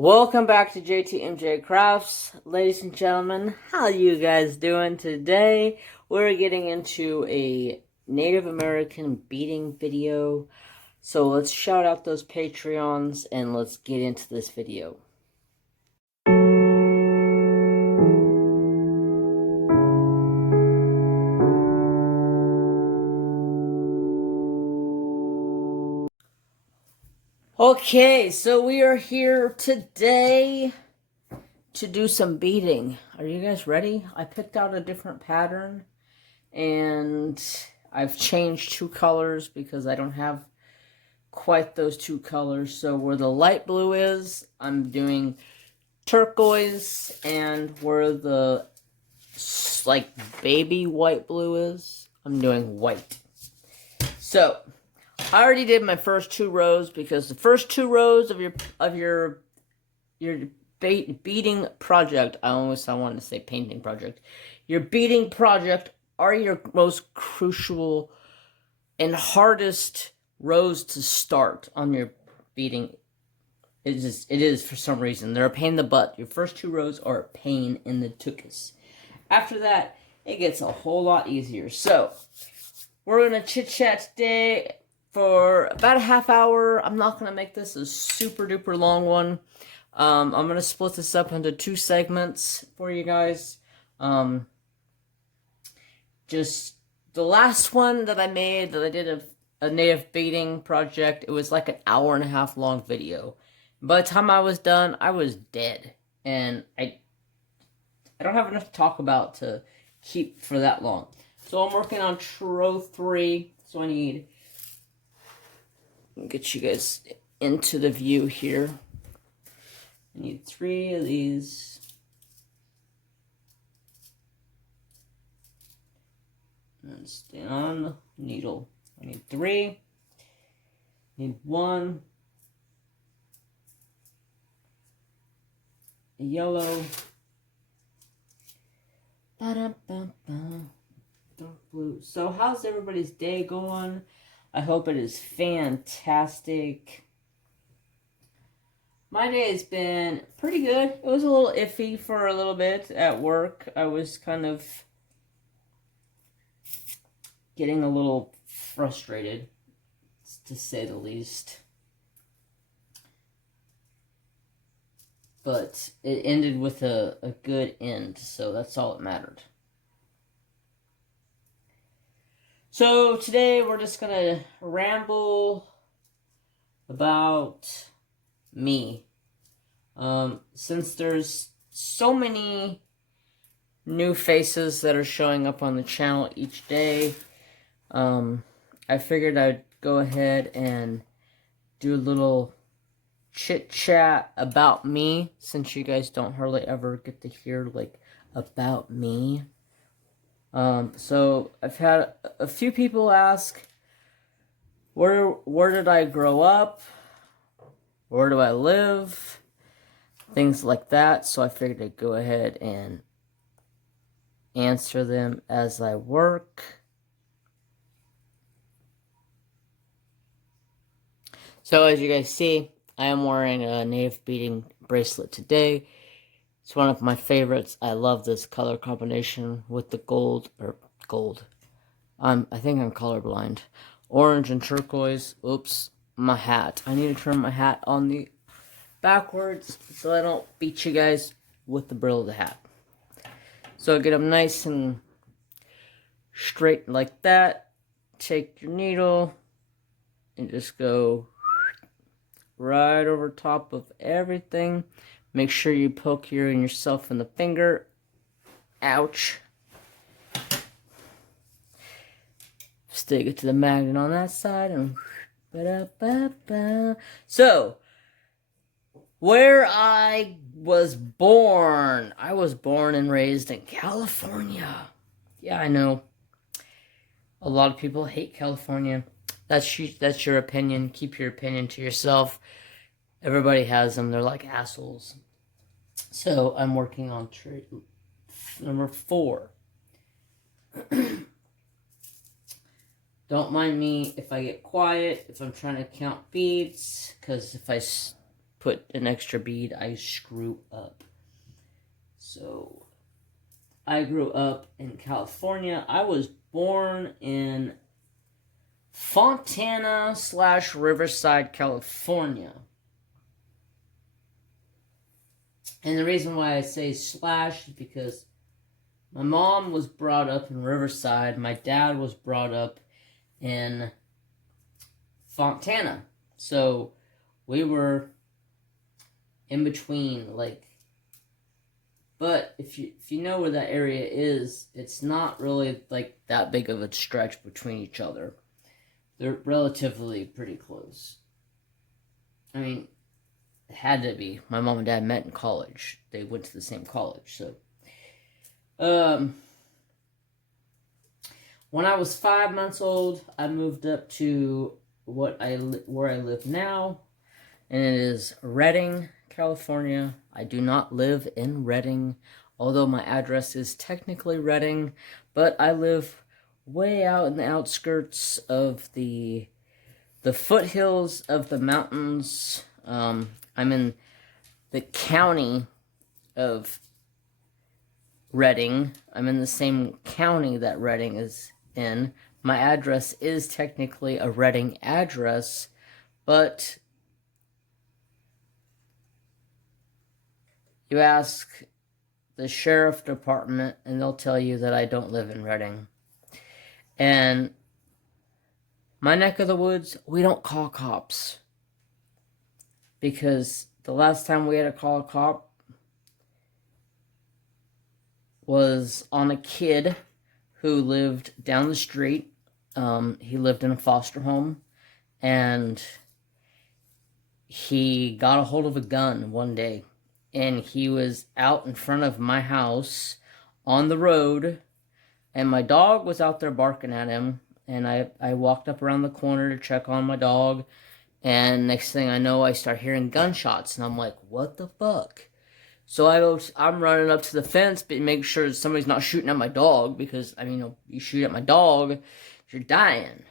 Welcome back to JTMJ Crafts. Ladies and gentlemen, how are you guys doing today? We're getting into a Native American beading video. So let's shout out those Patreons and let's get into this video. Okay, so we are here today to do some beading. Are you guys ready? I picked out a different pattern and I've changed two colors because I don't have quite those two colors. So where the light blue is, I'm doing turquoise, and where the like baby white blue is, I'm doing white. So I already did my first two rows because the first two rows of your beading project, I wanted to say painting project. Your beading project are your most crucial and hardest rows to start on your beading. It is for some reason. They're a pain in the butt. Your first two rows are a pain in the tuchus. After that, it gets a whole lot easier. So we're gonna chit chat today for about a half hour. I'm not gonna make this a super duper long one. I'm gonna split this up into two segments for you guys. Just the last one that I made, that I did a native beading project, it was like an hour and a half long video. By the time I was done, I was dead. And I don't have enough to talk about to keep for that long. So I'm working on row 3. So I need to get you guys into the view here. I need 3 of these. And stay on the needle. I need 3. I need 1. A yellow. Dark blue. So how's everybody's day going? I hope it is fantastic. My day has been pretty good. It was a little iffy for a little bit at work. I was kind of getting a little frustrated, to say the least. But it ended with a good end, so that's all that mattered. So today we're just gonna ramble about me. Since there's so many new faces that are showing up on the channel each day, I figured I'd go ahead and do a little chit chat about me, since you guys don't hardly ever get to hear like about me. So I've had a few people ask, where did I grow up? Where do I live? Things like that. So I figured I'd go ahead and answer them as I work. So as you guys see, I am wearing a native beading bracelet today. It's one of my favorites. I love this color combination with the gold. I think I'm colorblind. Orange and turquoise. Oops, my hat. I need to turn my hat on the backwards so I don't beat you guys with the brill of the hat. So get them nice and straight like that. Take your needle and just go right over top of everything. Make sure you poke yourself in the finger. Ouch. Stick it to the magnet on that side and so where I was born and raised in California. Yeah, I know a lot of people hate California. That's your opinion. Keep your opinion to yourself. Everybody has them. They're like assholes. So I'm working on trait number 4. Don't mind me if I get quiet, if I'm trying to count beads, because if I put an extra bead, I screw up. So, I grew up in California. I was born in Fontana / Riverside, California. And the reason why I say slash is because my mom was brought up in Riverside. My dad was brought up in Fontana. So we were in between, like, but if you know where that area is, it's not really like that big of a stretch between each other. They're relatively pretty close. I mean, it had to be. My mom and dad met in college. They went to the same college, so. When I was 5 months old, I moved up to where I live now, and it is Redding, California. I do not live in Redding, although my address is technically Redding, but I live way out in the outskirts of the foothills of the mountains. I'm in the county of Redding. I'm in the same county that Redding is in. My address is technically a Redding address, but you ask the sheriff department and they'll tell you that I don't live in Redding. And my neck of the woods, we don't call cops. Because the last time we had to call a cop was on a kid who lived down the street. He lived in a foster home, and he got a hold of a gun one day, and he was out in front of my house on the road, and my dog was out there barking at him, and I walked up around the corner to check on my dog, and next thing I know, I start hearing gunshots, and I'm like, what the fuck? So I'm running up to the fence, but make sure somebody's not shooting at my dog, because, I mean, you shoot at my dog, you're dying.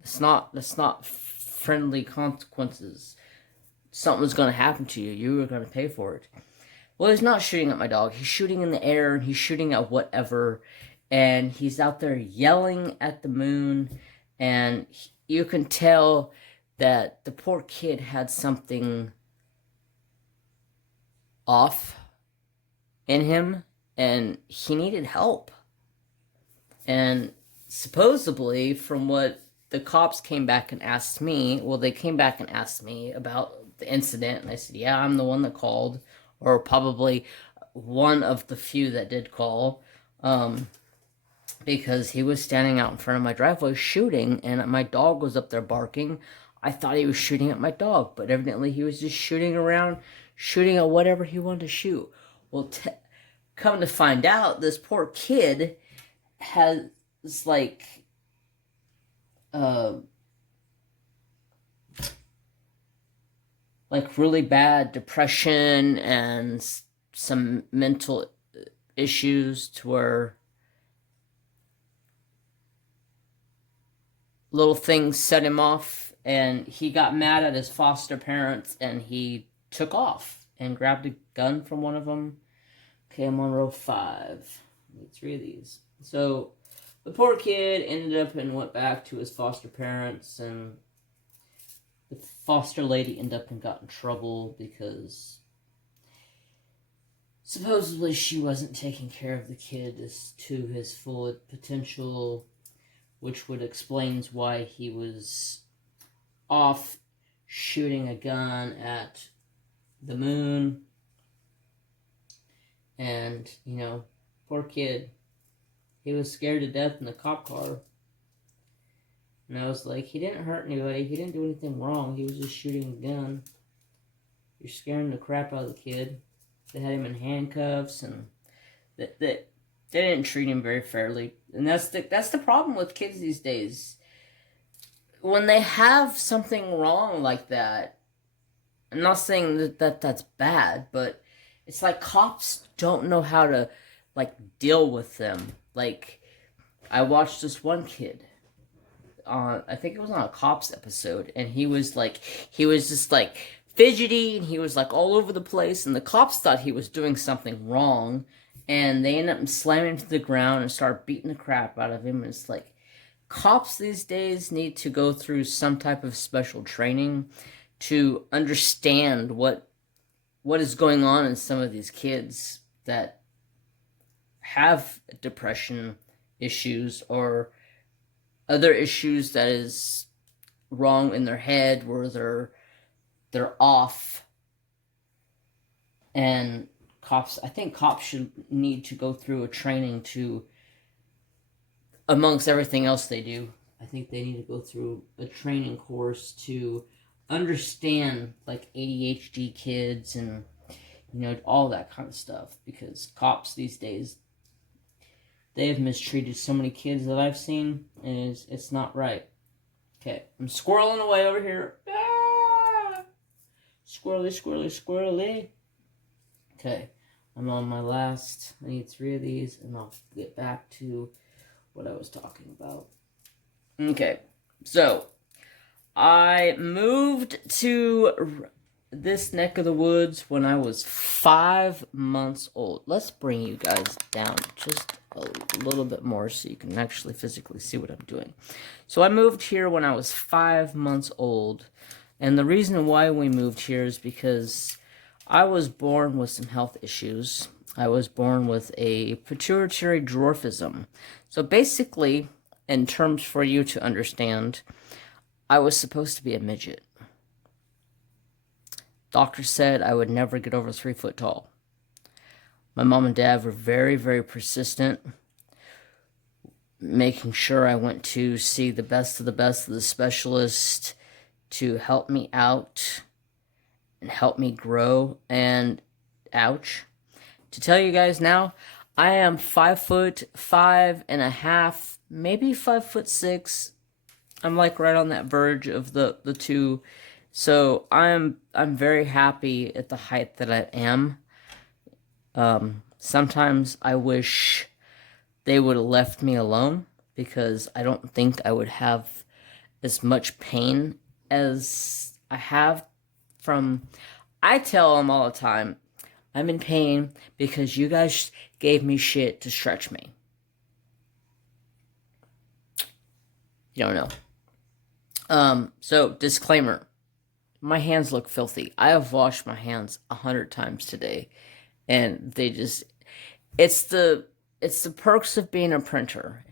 That's not friendly consequences. Something's going to happen to you. You are going to pay for it. Well, he's not shooting at my dog. He's shooting in the air, and he's shooting at whatever, and he's out there yelling at the moon, and you can tell that the poor kid had something off in him, and he needed help. And supposedly, from what the cops came back and asked me, well, they came back and asked me about the incident, and I said, yeah, I'm the one that called, or probably one of the few that did call, because he was standing out in front of my driveway shooting, and my dog was up there barking. I thought he was shooting at my dog, but evidently he was just shooting around, shooting at whatever he wanted to shoot. Well, come to find out, this poor kid has, like, really bad depression and some mental issues to where little things set him off, and he got mad at his foster parents, and he took off and grabbed a gun from one of them. Okay, I'm on row 5. I need 3 of these. So the poor kid ended up and went back to his foster parents, and the foster lady ended up and got in trouble because supposedly she wasn't taking care of the kid to his full potential, which would explain why he was off shooting a gun at the moon. And, you know, poor kid. He was scared to death in the cop car. And I was like, he didn't hurt anybody. He didn't do anything wrong. He was just shooting a gun. You're scaring the crap out of the kid. They had him in handcuffs, and they didn't treat him very fairly. And that's the problem with kids these days. When they have something wrong like that, I'm not saying that's bad, but it's like cops don't know how to, like, deal with them. Like, I watched this one kid on, I think it was on a Cops episode, and he was just, like, fidgety, and he was like all over the place, and the cops thought he was doing something wrong, and they ended up slamming him to the ground and started beating the crap out of him. And it's like, cops these days need to go through some type of special training to understand what is going on in some of these kids that have depression issues or other issues that is wrong in their head, where they're off. And I think cops should need to go through a training to, amongst everything else they do, I think they need to go through a training course to understand like ADHD kids and, you know, all that kind of stuff, because cops these days, they have mistreated so many kids that I've seen, and it's not right. Okay, I'm squirreling away over here. Ah! Squirrely, squirrely, squirrely. Okay, I'm on my last. I need 3 of these, and I'll get back to what I was talking about. Okay, so I moved to this neck of the woods when I was 5 months old. Let's bring you guys down just a little bit more so you can actually physically see what I'm doing. So I moved here when I was 5 months old, and the reason why we moved here is because I was born with some health issues. I was born with a pituitary dwarfism. So basically, in terms for you to understand, I was supposed to be a midget. Doctor said I would never get over 3 foot tall. My mom and dad were very, very persistent, making sure I went to see the best of the specialist to help me out and help me grow. And ouch. To tell you guys now, I am 5'5.5", maybe 5'6". I'm like right on that verge of the 2. So I'm very happy at the height that I am. Sometimes I wish they would have left me alone, because I don't think I would have as much pain as I have from... I tell them all the time, I'm in pain because you guys gave me shit to stretch me. You don't know. So, disclaimer. My hands look filthy. I have washed my hands 100 times today. And they just... It's the perks of being a printer.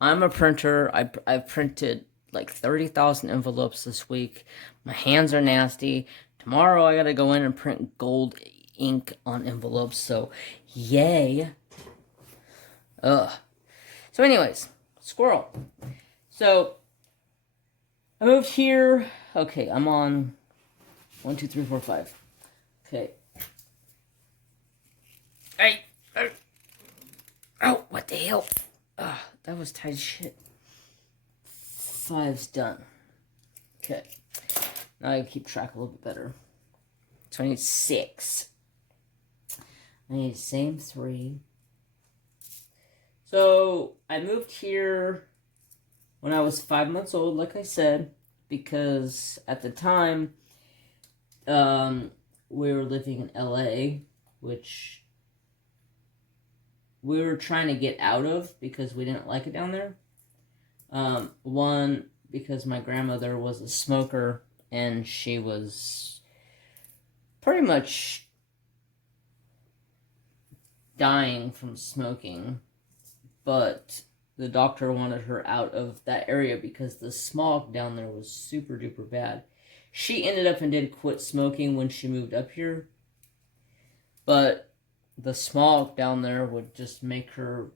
I'm a printer. I've printed like 30,000 envelopes this week. My hands are nasty. Tomorrow I gotta go in and print gold ink on envelopes. So, yay. Ugh. So anyways, squirrel. So, I moved here. Okay, I'm on 1, 2, 3, 4, 5. Okay. Hey! Oh, what the hell? Ugh, that was tight as shit. 5's done. Okay. Now I keep track a little bit better. So I need 6. I need the same 3. So I moved here when I was 5 months old, like I said, because at the time, we were living in LA, which we were trying to get out of because we didn't like it down there. One, because my grandmother was a smoker, and she was pretty much dying from smoking, but the doctor wanted her out of that area because the smog down there was super duper bad. She ended up and did quit smoking when she moved up here, but the smog down there would just make her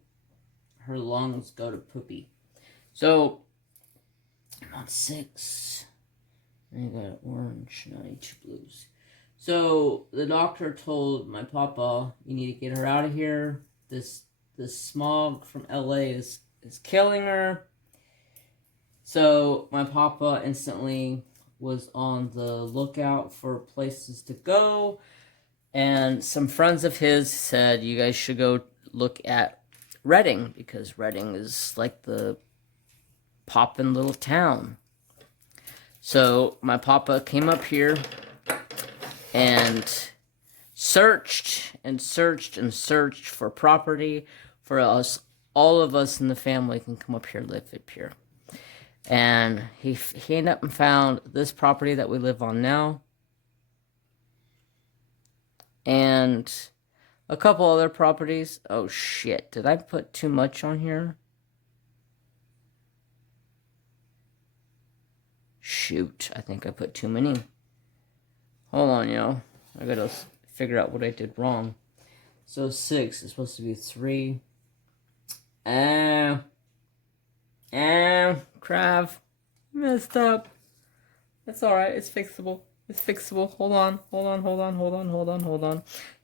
lungs go to poopy. So I'm on 6. I got orange, now I need 2 blues. So the doctor told my papa, you need to get her out of here. This smog from LA is killing her. So my papa instantly was on the lookout for places to go. And some friends of his said, you guys should go look at Redding, because Redding is like the poppin' little town. So my papa came up here and searched and searched and searched for property for us. All of us in the family can come up here, live up here. And he ended up and found this property that we live on now. And a couple other properties. Oh shit, did I put too much on here? Shoot, I think I put too many. Hold on, yo. I gotta figure out what I did wrong. So 6 is supposed to be 3. Crav. Messed up. That's alright, it's fixable. It's fixable. Hold on.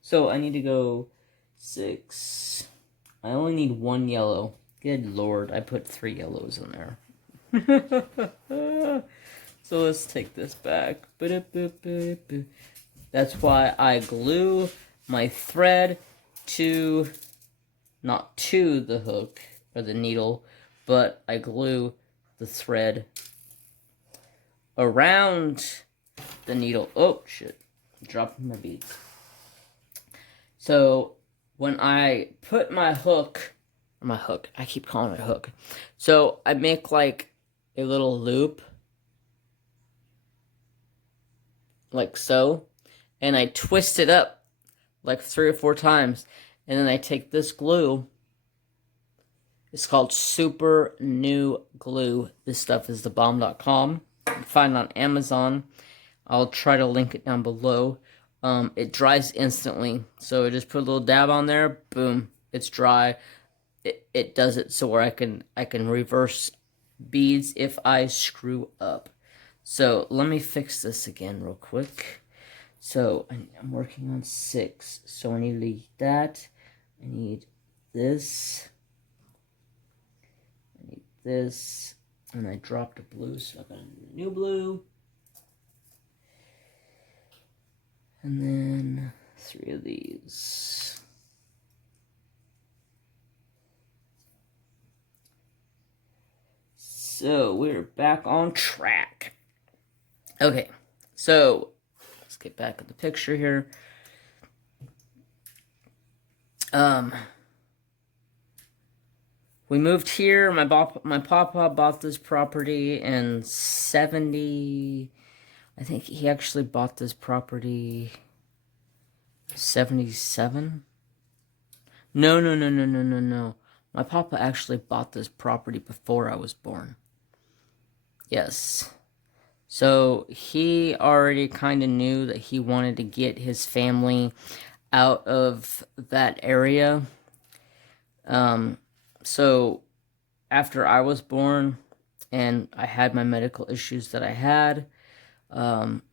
So I need to go 6. I only need 1 yellow. Good lord, I put 3 yellows in there. So let's take this back. That's why I glue my thread to, not to the hook or the needle, but I glue the thread around the needle. Oh shit, dropping my beads. So when I put my hook, I keep calling it a hook. So I make like a little loop, like so, and I twist it up like 3 or 4 times, and then I take this glue. It's called Super New Glue. This stuff is thebomb.com. You can find it on Amazon. I'll try to link it down below. It dries instantly, so I just put a little dab on there. Boom, it's dry. It does it so where I can reverse beads if I screw up. So let me fix this again real quick. So I'm working on 6. So I need that. I need this. I need this. And I dropped a blue, so I got a new blue. And then 3 of these. So we're back on track. Okay, so let's get back at the picture here. We moved here. My papa bought this property in 70. I think he actually bought this property 77. No. My papa actually bought this property before I was born. Yes. So he already kind of knew that he wanted to get his family out of that area. So after I was born and I had my medical issues that I had,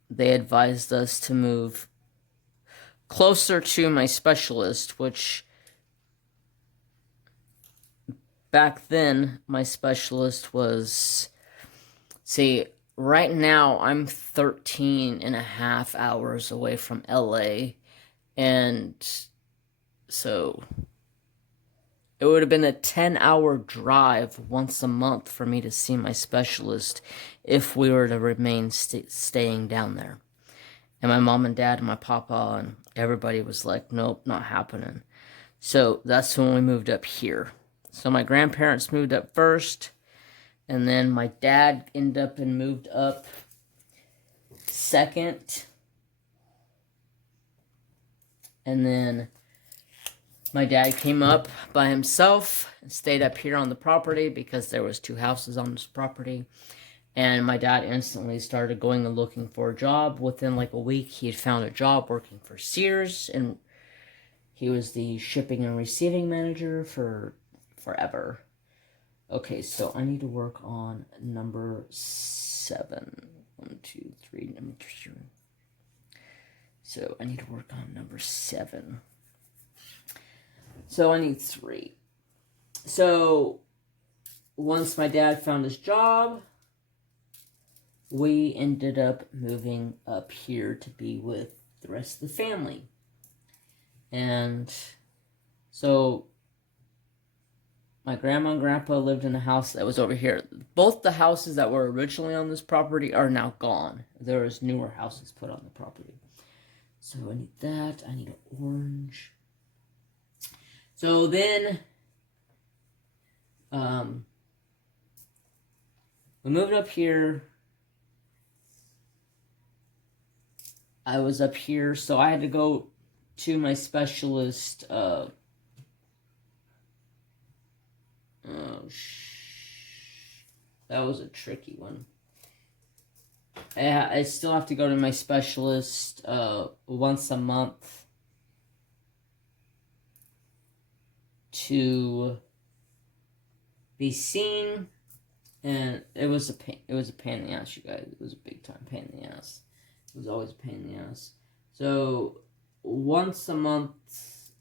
they advised us to move closer to my specialist, which back then my specialist was, see, right now I'm 13 and a half hours away from LA, and so it would have been a 10-hour drive once a month for me to see my specialist if we were to remain staying down there. And my mom and dad and my papa and everybody was like, nope, not happening. So that's when we moved up here. So my grandparents moved up first, and then my dad ended up and moved up second. And then my dad came up by himself and stayed up here on the property because there was 2 houses on this property. And my dad instantly started going and looking for a job. Within like a week, he had found a job working for Sears, and he was the shipping and receiving manager for forever. Okay, so I need to work on number 7. 1, 2, 3, number 3. So I need to work on number 7. So I need 3. So once my dad found his job, we ended up moving up here to be with the rest of the family. And so my grandma and grandpa lived in a house that was over here. Both the houses that were originally on this property are now gone. There was newer houses put on the property. So I need that. I need an orange. So then, we moved up here. I was up here, so I had to go to my specialist. That was a tricky one. I still have to go to my specialist once a month to be seen, and it was a pain. It was a pain in the ass, you guys. It was a big time pain in the ass. It was always a pain in the ass. So once a month,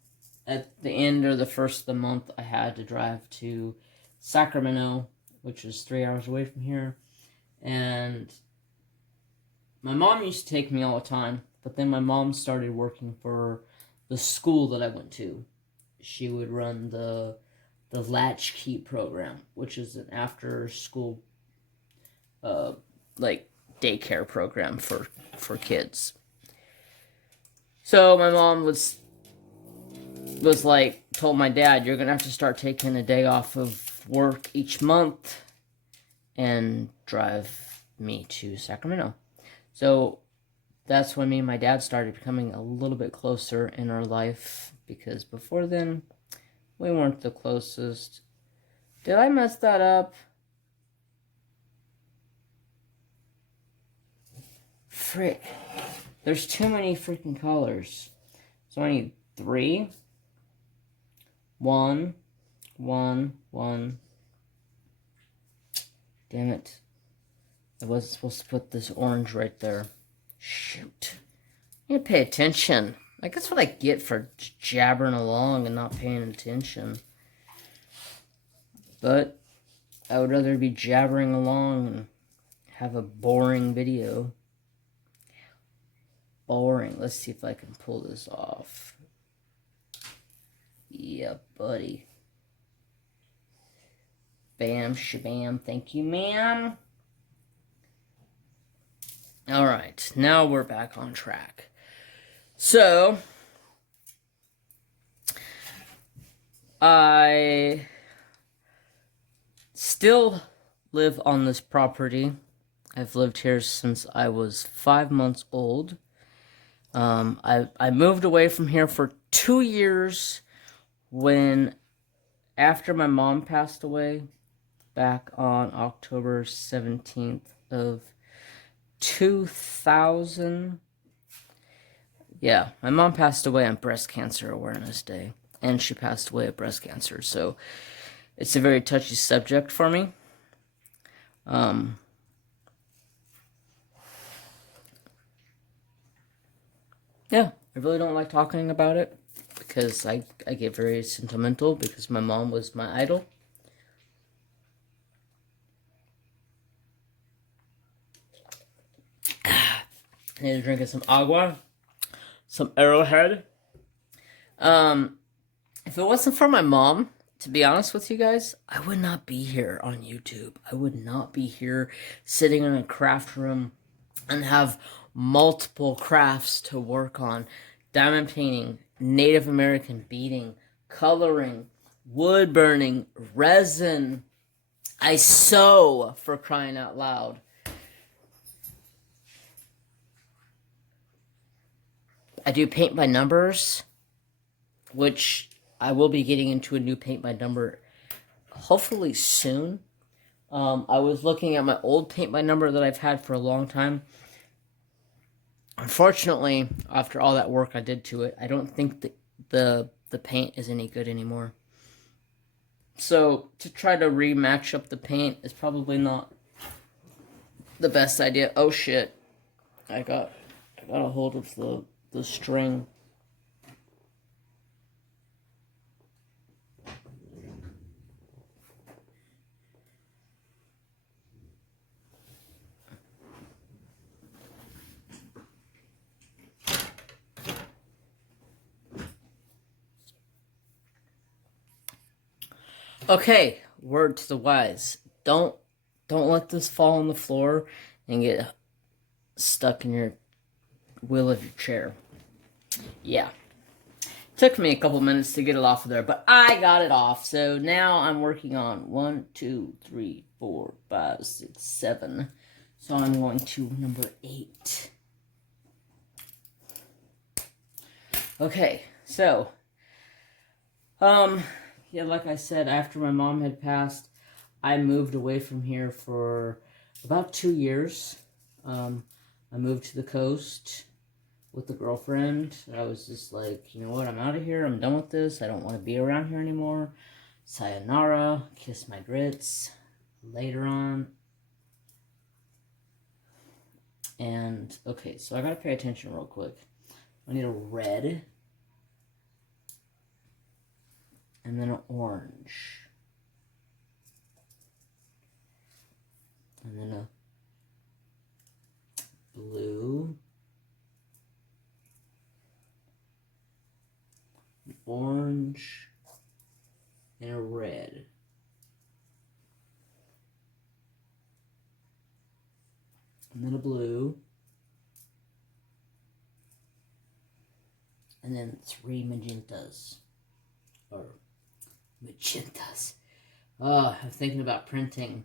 at the end or the first of the month, I had to drive to Sacramento, which is 3 hours away from here, and my mom used to take me all the time, but then my mom started working for the school that I went to. She would run the Latchkey program, which is an after-school, like, daycare program for kids. So my mom was like, told my dad, you're going to have to start taking a day off of work each month and drive me to Sacramento. So that's when me and my dad started becoming a little bit closer in our life, because before then, we weren't the closest. Did I mess that up? Frick. There's too many freaking colors. So I need 3. 1, 1, 1. Damn it. I wasn't supposed to put this orange right there. Shoot. I need to pay attention. Like, that's what I get for jabbering along and not paying attention. But I would rather be jabbering along and have a boring video. Boring. Let's see if I can pull this off. Yeah, buddy. Bam, shabam. Thank you, ma'am. Alright, now we're back on track. So, I still live on this property. I've lived here since I was 5 months old. I moved away from here for 2 years when, after my mom passed away, back on October 17th of 2000. Yeah, my mom passed away on Breast Cancer Awareness Day, and she passed away of breast cancer, so it's a very touchy subject for me. Yeah, I really don't like talking about it, because I get very sentimental, because my mom was my idol. I need to drink some agua, some Arrowhead. If it wasn't for my mom, to be honest with you guys, I would not be here on YouTube. I would not be here sitting in a craft room and have multiple crafts to work on. Diamond painting, Native American beading, coloring, wood burning, resin. I sew, for crying out loud. I do paint by numbers, which I will be getting into a new paint by number hopefully soon. I was looking at my old paint by number that I've had for a long time. Unfortunately, after all that work I did to it, I don't think the paint is any good anymore. So to try to rematch up the paint is probably not the best idea. Oh shit! I got a hold of the string. Okay, word to the wise. Don't let this fall on the floor and get stuck in your wheel of your chair. yeah. Took me a couple minutes to get it off of there, but I got it off. So now I'm working on 1, 2, 3, 4, 5, 6, 7. So I'm going to number 8. Okay, so, yeah, like I said, after my mom had passed, I moved away from here for about 2 years. I moved to the coast with a girlfriend. I was just like, you know what, I'm out of here. I'm done with this. I don't want to be around here anymore. Sayonara, kiss my grits. Later on. And, okay, so I gotta pay attention real quick. I need a red. And then an orange. And then a blue. An orange. And a red. And then a blue. And then 3 magentas. Or magentas. Oh, I'm thinking about printing.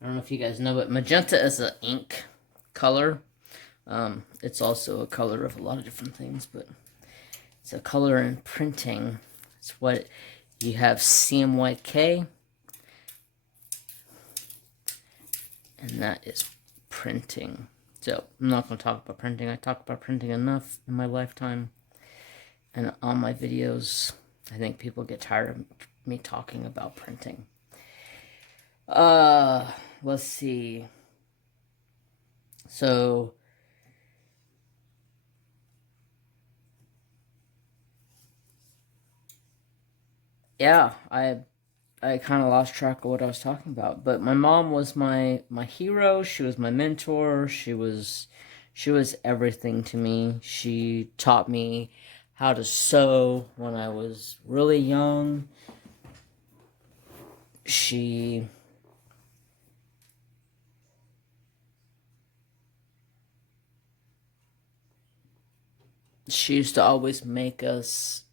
I don't know if you guys know, but magenta is an ink color. It's also a color of a lot of different things, but it's a color in printing. It's what you have CMYK. And that is printing. So, I'm not going to talk about printing. I talk about printing enough in my lifetime and on my videos. I think people get tired of me talking about printing. Let's see. So, yeah, I kind of lost track of what I was talking about. But my mom was my hero. She was my mentor. She was everything to me. She taught me how to sew when I was really young. She used to always make us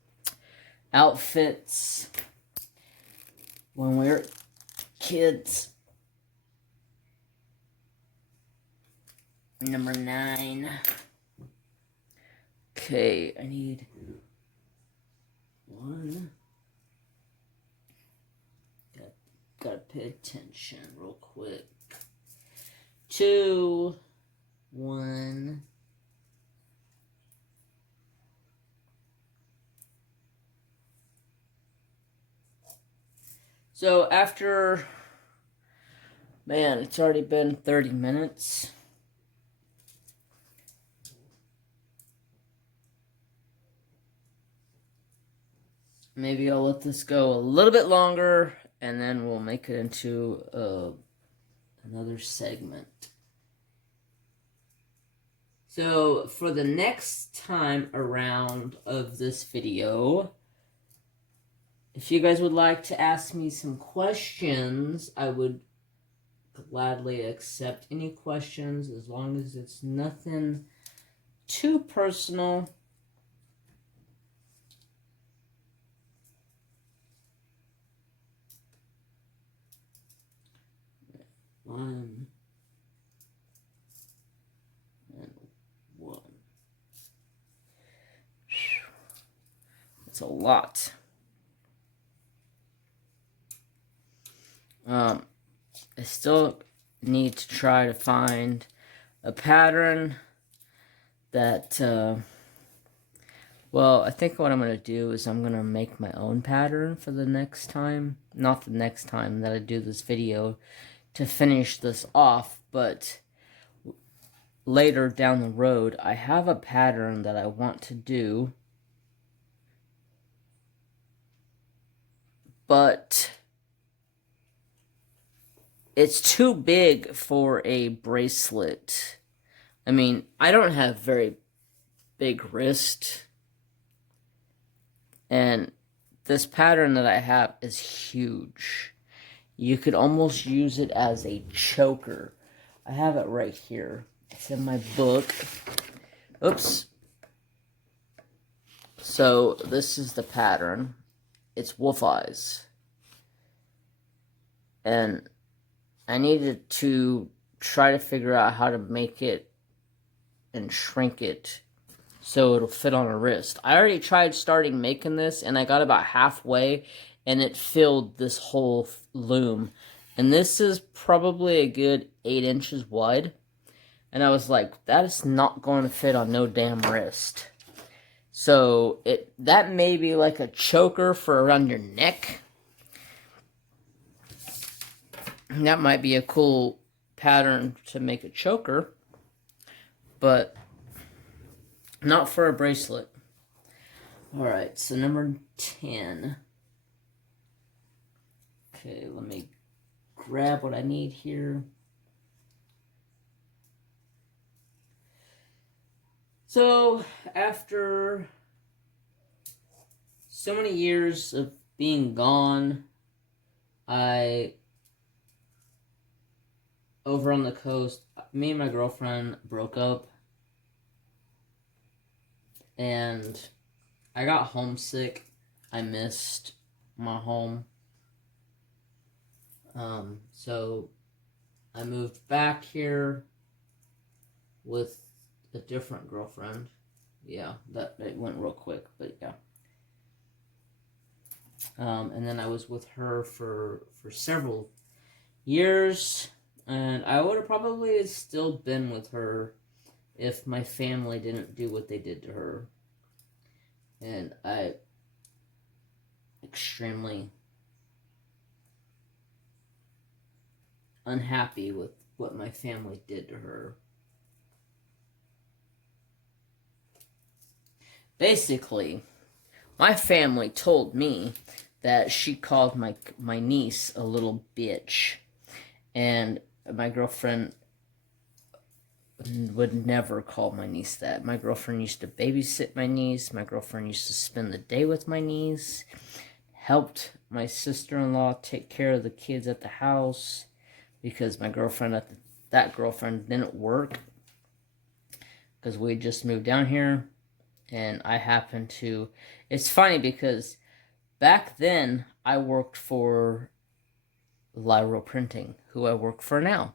outfits when we were kids. Number 9. Okay, I need 1. Gotta pay attention real quick. 2, 1. So after, man, it's already been 30 minutes. Maybe I'll let this go a little bit longer, and then we'll make it into another segment. So for the next time around of this video, if you guys would like to ask me some questions, I would gladly accept any questions as long as it's nothing too personal. One and 1. That's a lot. I still need to try to find a pattern that, well, I think what I'm going to do is I'm going to make my own pattern for the next time. Not the next time that I do this video to finish this off, but later down the road, I have a pattern that I want to do. But it's too big for a bracelet. I mean, I don't have very big wrist. And this pattern that I have is huge. You could almost use it as a choker. I have it right here. It's in my book. Oops. So this is the pattern. It's wolf eyes. And I needed to try to figure out how to make it and shrink it so it'll fit on a wrist. I already tried starting making this, and I got about halfway, and it filled this whole loom. And this is probably a good 8 inches wide. And I was like, that is not going to fit on no damn wrist. So that may be like a choker for around your neck. That might be a cool pattern to make a choker, but not for a bracelet. Alright, so number 10. Okay, let me grab what I need here. So, after so many years of being gone, over on the coast, me and my girlfriend broke up. And I got homesick. I missed my home. So I moved back here with a different girlfriend. Yeah, it went real quick, but yeah. And then I was with her for several years, and I would have probably still been with her if my family didn't do what they did to her. And I extremely unhappy with what my family did to her. Basically, my family told me that she called my niece a little bitch. And my girlfriend would never call my niece that. My girlfriend used to babysit my niece. My girlfriend used to spend the day with my niece. Helped my sister-in-law take care of the kids at the house because my girlfriend, that girlfriend didn't work because we just moved down here. And I happened to... It's funny because back then I worked for Lyra Printing, who I work for now.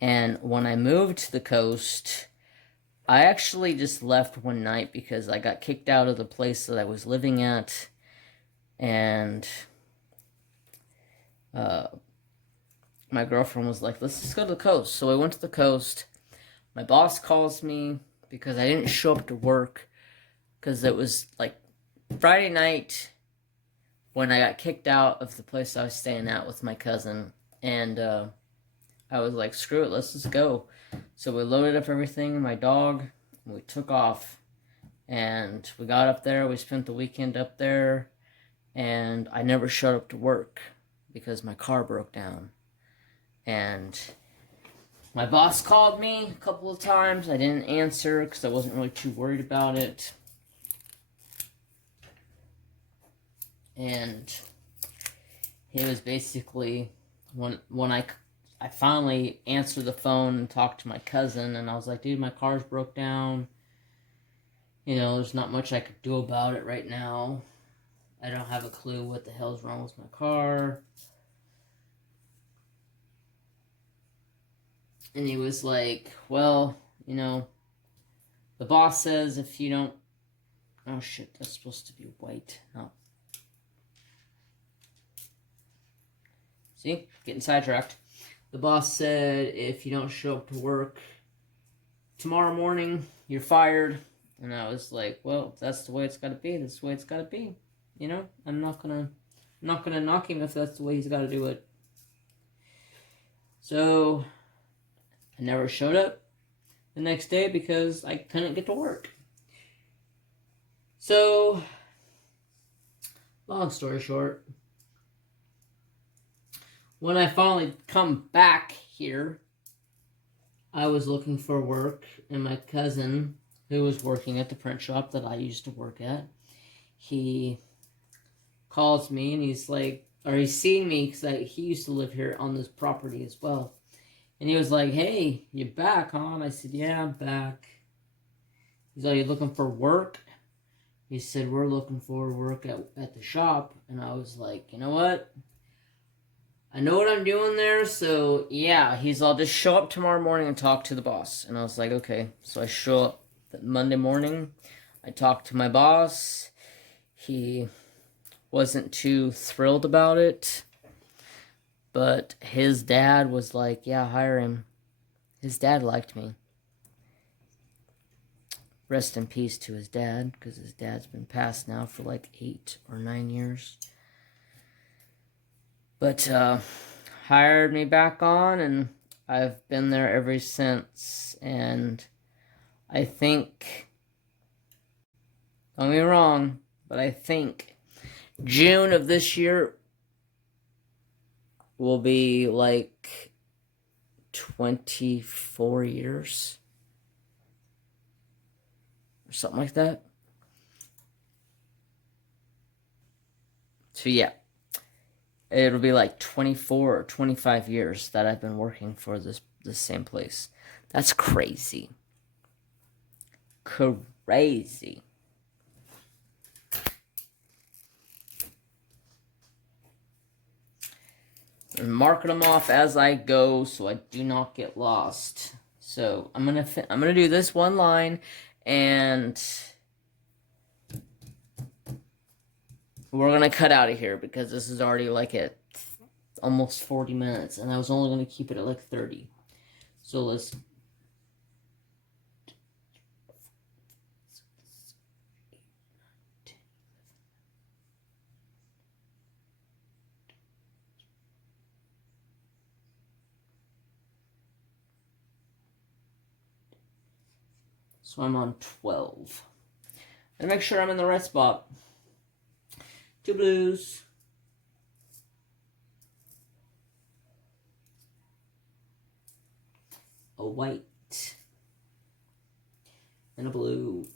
And when I moved to the coast, I actually just left one night because I got kicked out of the place that I was living at. And my girlfriend was like, let's just go to the coast. So I went to the coast. My boss calls me because I didn't show up to work because it was like Friday night when I got kicked out of the place I was staying at with my cousin. And I was like, screw it, let's just go. So we loaded up everything, my dog, and we took off. And we got up there, we spent the weekend up there, and I never showed up to work because my car broke down. And my boss called me a couple of times. I didn't answer because I wasn't really too worried about it. And it was basically when I finally answered the phone and talked to my cousin, and I was like, dude, my car's broke down. You know, there's not much I could do about it right now. I don't have a clue what the hell's wrong with my car. And he was like, well, you know, the boss says if you don't... Oh, shit, that's supposed to be white. No. See? Getting sidetracked. The boss said if you don't show up to work tomorrow morning, you're fired. And I was like, well, if that's the way it's got to be, that's the way it's got to be. You know, I'm not gonna knock him if that's the way he's got to do it. So I never showed up the next day because I couldn't get to work. So, long story short, when I finally come back here, I was looking for work, and my cousin, who was working at the print shop that I used to work at, he calls me, and he's like, or he's seen me, because he used to live here on this property as well. And he was like, hey, you back, huh? And I said, yeah, I'm back. He's like, you looking for work? he said, we're looking for work at the shop. And I was like, you know what? I know what I'm doing there, so yeah. He's all, just show up tomorrow morning and talk to the boss. And I was like, okay. So I show up Monday morning. I talked to my boss. He wasn't too thrilled about it. But his dad was like, yeah, hire him. His dad liked me. Rest in peace to his dad, because his dad's been passed now for like 8 or 9 years. But hired me back on, and I've been there ever since. And I think, don't get me wrong, but I think June of this year will be like 24 years. Or something like that. So yeah. It'll be like 24 or 25 years that I've been working for this same place. That's crazy. Crazy. I'm marking them off as I go so I do not get lost. So I'm gonna do this one line, and we're going to cut out of here because this is already like at almost 40 minutes. And I was only going to keep it at like 30. So let's... So I'm on 12. And make sure I'm in the right spot. 2 blues, a white, and a blue.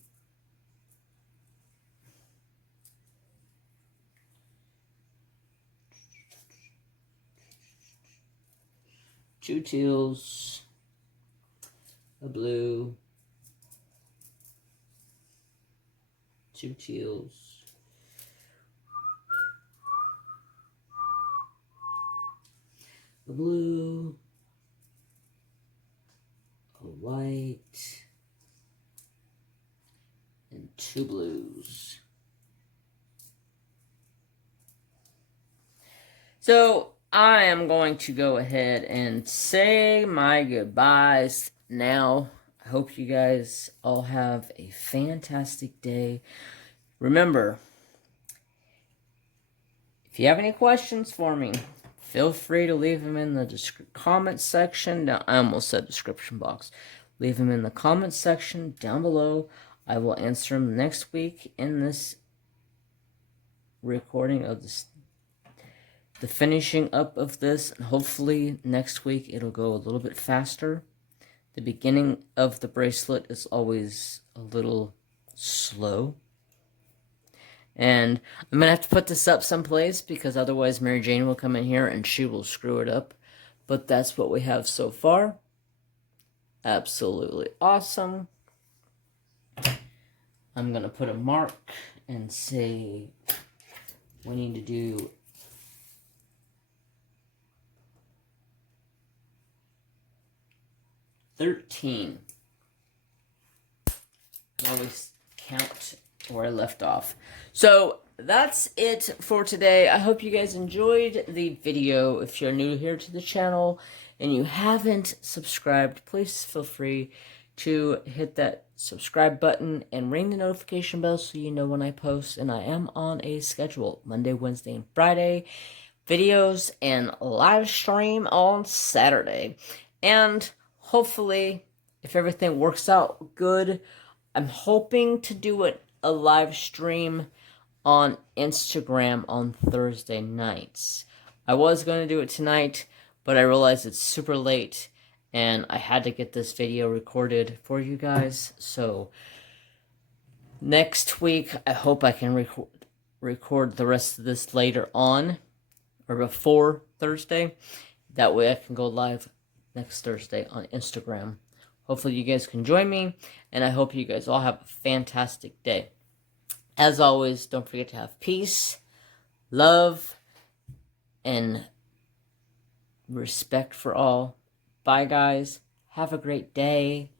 Two teals, a blue, 2 teals, a blue, a white, and 2 blues. So I am going to go ahead and say my goodbyes now. I hope you guys all have a fantastic day. Remember, if you have any questions for me, feel free to leave them in the comment section. I almost said description box. Leave them in the comment section down below. I will answer them next week in this recording of the finishing up of this. And hopefully next week it'll go a little bit faster. The beginning of the bracelet is always a little slow. And I'm going to have to put this up someplace because otherwise Mary Jane will come in here and she will screw it up. But that's what we have so far. Absolutely awesome. I'm going to put a mark and say we need to do 13. Now we count where I left off. So that's it for today. I hope you guys enjoyed the video. If you're new here to the channel and you haven't subscribed, please feel free to hit that subscribe button and ring the notification bell so you know when I post. And I am on a schedule Monday, Wednesday, and Friday videos, and live stream on Saturday. And hopefully, if everything works out good, I'm hoping to do a live stream on Instagram on Thursday nights. I was going to do it tonight, but I realized it's super late, and I had to get this video recorded for you guys. So next week, I hope I can record the rest of this later on, or before Thursday. That way I can go live next Thursday on Instagram. Hopefully you guys can join me, and I hope you guys all have a fantastic day. As always, don't forget to have peace, love, and respect for all. Bye, guys. Have a great day.